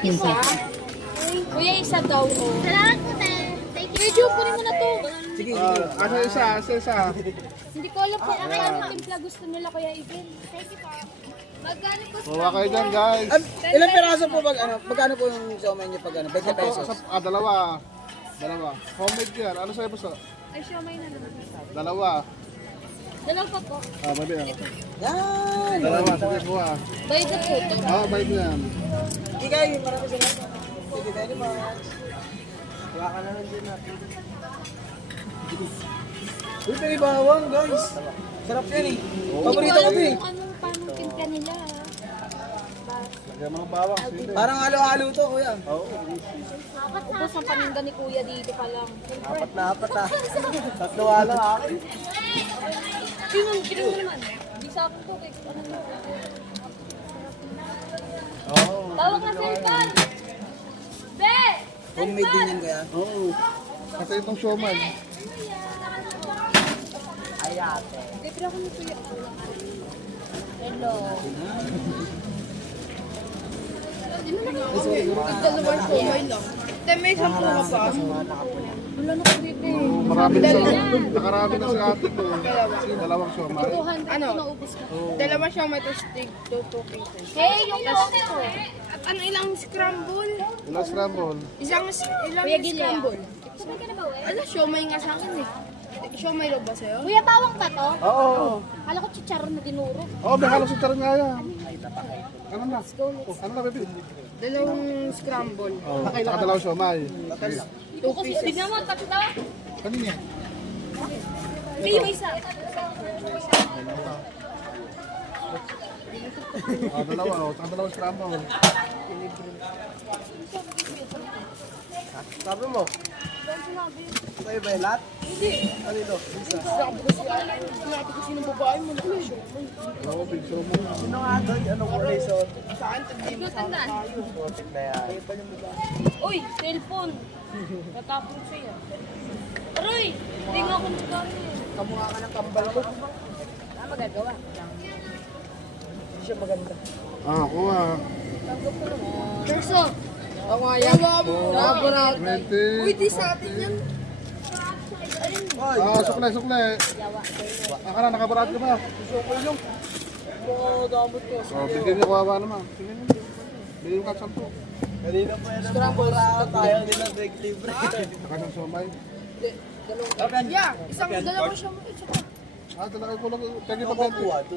Isa. Kuya, isa daw. Salamat po, thank you. Medyo, kunin mo na to. Sige, Isa. Hindi ko alam kung ano yung timpla gusto nila, Kuya Ivan. Thank you po. Magkano po Kuha kayo dyan, guys. ilang peraso po pag ano? Magkano po yung siomay niyo pag ano? 20 pesos. Dalawa. Homemade yan. Ano sa'yo, boss? Ay, siomay na naman. Dalawa. Dalawa pa po. Babi. Yan! Dalawa. Sige, kuha. Bayad na po ito. Bayad na yan. Ikay, marami salamat. Sige, very much. Kuha ka na lang din natin. Uy, may bawang, guys. Sarap yan eh. Paborito ko eh. Anong paano timpla nila. Lagyan mo ng bawang. Sige. Parang halo-halo to, kuya. Ubus ang paninda ni Kuya dito pa lang. Apat na apat ah. Tatlo halo akin. Kinuha naman. Di sa akin to. Tawag na cellphone! Be! Homemade din yan, kuya. Oo. Kasi itong siomay. Libre ako ni Kuya. Hello. Dalawang siomay lang. May isang pula pa. Wala na ko dito eh. Marami na nakarami na sa atin ko. Dalawang siomay. 200 ano? Naubos ka. Dalawa siya may tostig, 2 pieces. Hey, yung last ko. At ano ilang scramble? Ilang scramble. Ilang Kuya Gilea. scramble? Sumay ka na ba, we? Ano, siomay nga sa akin eh. Siomay daw ba sa'yo? Kuya, bawang pa to? Oo. Kala ko chicharon na dinuro. Oo, may halos ito rin nga yan. Ano na? Ano na, baby? Dalawang scramble. Oo, saka dalawang siomay. 2 pieces. Tignan mo, tatlo. Kanina yan? May yung isa. Dalawa, saka dalawang scramble. Sabi mo? Sa'yo ba yung lahat? Hindi. Ano ito? Sinabi ko sinong babae mo na siomay. Oo, big siomay. Sino nga doon? Anong kulay suot? Saan hindi mo sa Tandaan. Putik na yan. Uy, cellphone. Natapon siya. Aroy, hindi nga ako nagkano eh. Kamukha ka ng kambal ko. Ah, magagawa. Hindi siya maganda. Kuha. Perso. Ang ayaw mo. Laborat. 20. Uy, di sa atin yan. Sukle. Akala, nakabarat ka ba? Mga damot ko. Bigyan niyo kawawa naman. Bigyan niyo. Bigyan niyo kahit 10. Kanina pa yan ang pumura tayo nila big libre. Saka ng siomay. Yeah, isang dalawa siya mo. Talaga ko lang. Pwede pa pwede.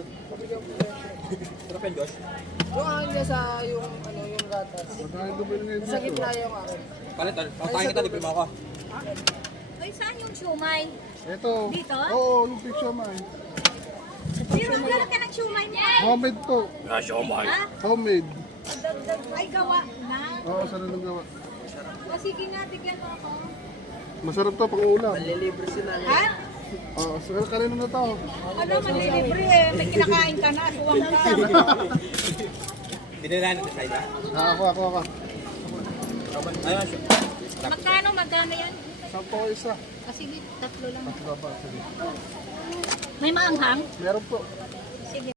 Yung akin niya sa yung ano yung gatas. Dahil dubili ngayon Sa dito. gitna yung akin. Palitan, patayin kita, di prima ako. Ay, saan yung siumay? Ito. Dito? Oo, yung big siomay. Sino magkaroon ka ng siumay mo? Homemade to. Ha? Homemade. Ay, gawa na. Oo, sana nang gawa. O sige nga, tigyan mo ako. Masarap to pang ulam. Malilibre sila. Ha? Oo, kanino na to? Ano, manlilibre eh. May kinakain ka na, suwang ka. Binilaan natin sa ida. Ako. Ayun, sure. Magkano yan? 10 isa. Sige, tatlo lang. Tatlo pa, sige. May maanghang? Meron po.